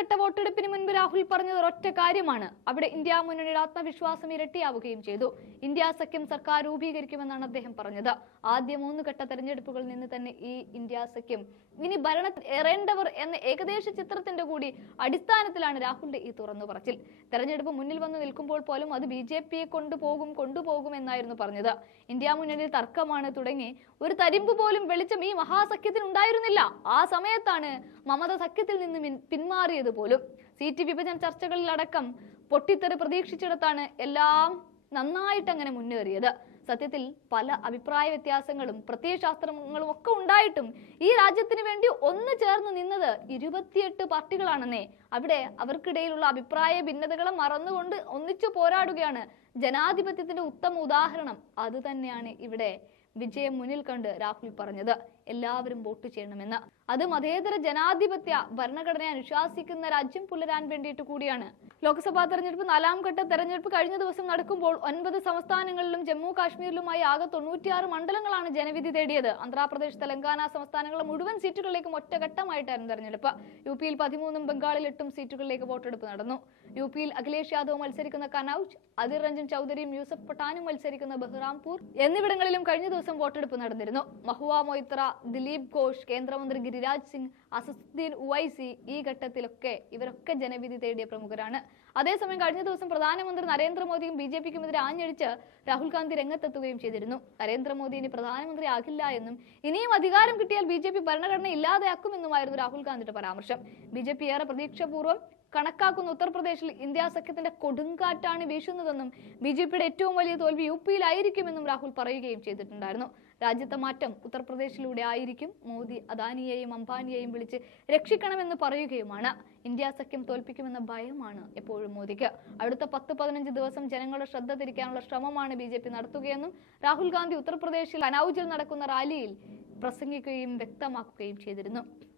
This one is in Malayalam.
ഘട്ട വോട്ടെടുപ്പിന് മുൻപ് രാഹുൽ പറഞ്ഞത് ഒരൊറ്റ കാര്യമാണ്. അവിടെ ഇന്ത്യ മുന്നണിയുടെ ആത്മവിശ്വാസം ഇരട്ടിയാവുകയും ചെയ്തു. ഇന്ത്യ സഖ്യം സർക്കാർ രൂപീകരിക്കുമെന്നാണ് അദ്ദേഹം പറഞ്ഞത്. ആദ്യ മൂന്ന് ഘട്ട തെരഞ്ഞെടുപ്പുകളിൽ നിന്ന് തന്നെ ഈ ഇന്ത്യ സഖ്യം ഇനി ഭരണ ഏറേണ്ടവർ എന്ന ഏകദേശ ചിത്രത്തിന്റെ കൂടി അടിസ്ഥാനത്തിലാണ് രാഹുലിന്റെ ഈ തുറന്നു പറച്ചിൽ. തെരഞ്ഞെടുപ്പ് മുന്നിൽ വന്ന് നിൽക്കുമ്പോൾ പോലും അത് ബി ജെ പിയെ കൊണ്ടുപോകും കൊണ്ടുപോകും എന്നായിരുന്നു പറഞ്ഞത്. ഇന്ത്യ മുന്നണിയിൽ തർക്കമാണ് തുടങ്ങി. ഒരു തരിമ്പ് പോലും വെളിച്ചം ഈ മഹാസഖ്യത്തിൽ ഉണ്ടായിരുന്നില്ല ആ സമയത്താണ് മമത സഖ്യത്തിൽ നിന്ന് മിൻ- പിന്മാറിയത് പോലും സീറ്റ് വിഭജന ചർച്ചകളിലടക്കം പൊട്ടിത്തെറി പ്രതീക്ഷിച്ചിടത്താണ് എല്ലാം നന്നായിട്ട് അങ്ങനെ മുന്നേറിയത്. സത്യത്തിൽ പല അഭിപ്രായ വ്യത്യാസങ്ങളും പ്രത്യയശാസ്ത്രങ്ങളും ഒക്കെ ഉണ്ടായിട്ടും ഈ രാജ്യത്തിന് വേണ്ടി ഒന്ന് ചേർന്ന് നിന്നത് ഇരുപത്തിയെട്ട് പാർട്ടികളാണെന്നേ. അവിടെ അവർക്കിടയിലുള്ള അഭിപ്രായ ഭിന്നതകളെ മറന്നുകൊണ്ട് ഒന്നിച്ചു പോരാടുകയാണ് ജനാധിപത്യത്തിന്റെ ഉത്തമ ഉദാഹരണം. അത് തന്നെയാണ് ഇവിടെ വിജയം മുന്നിൽ കണ്ട് രാഹുൽ പറഞ്ഞത്. എല്ലാവരും വോട്ട് ചെയ്യണമെന്ന്. അത് മതേതര ജനാധിപത്യ ഭരണഘടനയെ അനുശാസിക്കുന്ന രാജ്യം പുലരാൻ വേണ്ടിയിട്ട് കൂടിയാണ്. ലോക്സഭാ തെരഞ്ഞെടുപ്പ് നാലാം ഘട്ട തെരഞ്ഞെടുപ്പ് കഴിഞ്ഞ ദിവസം നടക്കുമ്പോൾ ഒൻപത് സംസ്ഥാനങ്ങളിലും ജമ്മു കാശ്മീരിലുമായി ആകെ തൊണ്ണൂറ്റിയാറ് മണ്ഡലങ്ങളാണ് ജനവിധി തേടിയത്. ആന്ധ്രാപ്രദേശ് തെലങ്കാന സംസ്ഥാനങ്ങളിലെ മുഴുവൻ സീറ്റുകളിലേക്കും ഒറ്റഘട്ടമായിട്ടായിരുന്നു തെരഞ്ഞെടുപ്പ്. യു പിയിൽ പതിമൂന്നും ബംഗാളിൽ എട്ടും സീറ്റുകളിലേക്ക് വോട്ടെടുപ്പ് നടന്നു. യു പിയിൽ അഖിലേഷ് യാദവ് മത്സരിക്കുന്ന കനൌജ് അധിർ രഞ്ജൻ ചൌധരിയും യൂസഫ് പട്ടാനും മത്സരിക്കുന്ന ബഹ്റാംപൂർ എന്നിവിടങ്ങളിലും കഴിഞ്ഞ ദിവസം വോട്ടെടുപ്പ് നടന്നിരുന്നു. മഹുവ മൊയ്ത്ര ദിലീപ് ഘോഷ് കേന്ദ്രമന്ത്രി ഗിരിരാജ് സിംഗ് അസസുദ്ദീൻ ഉവൈസി ഈ ഘട്ടത്തിലൊക്കെ ഇവരൊക്കെ ജനവിധി തേടിയ പ്രമുഖരാണ്. അതേസമയം കഴിഞ്ഞ ദിവസം പ്രധാനമന്ത്രി നരേന്ദ്രമോദിയും ബി ജെ പിക്കുമെതിരെ ആഞ്ഞടിച്ച് രാഹുൽ ഗാന്ധി രംഗത്തെത്തുകയും ചെയ്തിരുന്നു. നരേന്ദ്രമോദി ഇനി പ്രധാനമന്ത്രി ആകില്ല എന്നും ഇനിയും അധികാരം കിട്ടിയാൽ ബി ജെ പി ഭരണഘടന ഇല്ലാതെയാക്കുമെന്നുമായിരുന്നു രാഹുൽ ഗാന്ധിയുടെ പരാമർശം. ബി ജെ പി ഏറെ പ്രതീക്ഷാപൂർവം കണക്കാക്കുന്ന ഉത്തർപ്രദേശിൽ ഇന്ത്യ സഖ്യത്തിന്റെ കൊടുങ്കാറ്റാണ് വീശുന്നതെന്നും ബി ജെ പിയുടെ ഏറ്റവും വലിയ തോൽവി യു പിയിലായിരിക്കുമെന്നും രാഹുൽ പറയുകയും ചെയ്തിട്ടുണ്ടായിരുന്നു. രാജ്യത്തെ മാറ്റം ഉത്തർപ്രദേശിലൂടെ ആയിരിക്കും. മോദി അദാനിയെയും അംബാനിയെയും വിളിച്ച് രക്ഷിക്കണമെന്ന് പറയുകയുമാണ്. ഇന്ത്യ സഖ്യം തോൽപ്പിക്കുമെന്ന ഭയമാണ് എപ്പോഴും മോദിക്ക്. അടുത്ത പത്ത് പതിനഞ്ച് ദിവസം ജനങ്ങളുടെ ശ്രദ്ധ തിരിക്കാനുള്ള ശ്രമമാണ് ബി നടത്തുകയെന്നും രാഹുൽ ഗാന്ധി ഉത്തർപ്രദേശിൽ അനൌജിൽ നടക്കുന്ന റാലിയിൽ പ്രസംഗിക്കുകയും വ്യക്തമാക്കുകയും ചെയ്തിരുന്നു.